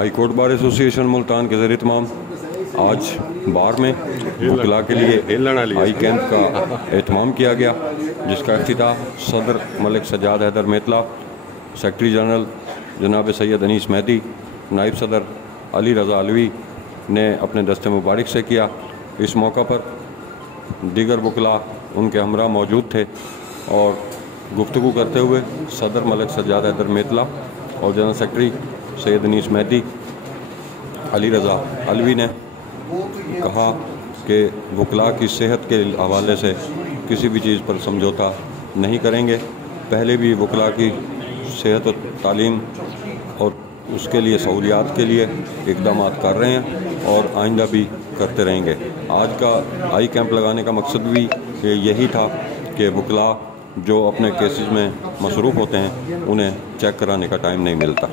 High court bar association Multan کے زیر اہتمام آج بار میں وکلاء کے لیے ہائی کیمپ کا اہتمام کیا گیا، جس کا افتتاح صدر ملک سجاد حیدر میتلا، سیکرٹری جنرل جناب سید انیس مہدی، نائب صدر علی رضا علوی نے اپنے دست مبارک سے کیا۔ اس موقع پر دیگر وکلاء ان کے ہمراہ موجود تھے اور گفتگو کرتے ہوئے صدر ملک سجاد حیدر میتلا اور جنرل سیکرٹری سید انیس مہدی علی رضا علوی نے کہا کہ وکلاء کی صحت کے حوالے سے کسی بھی چیز پر سمجھوتا نہیں کریں گے۔ پہلے بھی وکلاء کی صحت و تعلیم اور اس کے لیے سہولیات کے لیے اقدامات کر رہے ہیں اور آئندہ بھی کرتے رہیں گے۔ آج کا آئی کیمپ لگانے کا مقصد بھی یہی تھا کہ وکلاء جو اپنے کیسز میں مصروف ہوتے ہیں انہیں چیک کرانے کا ٹائم نہیں ملتا۔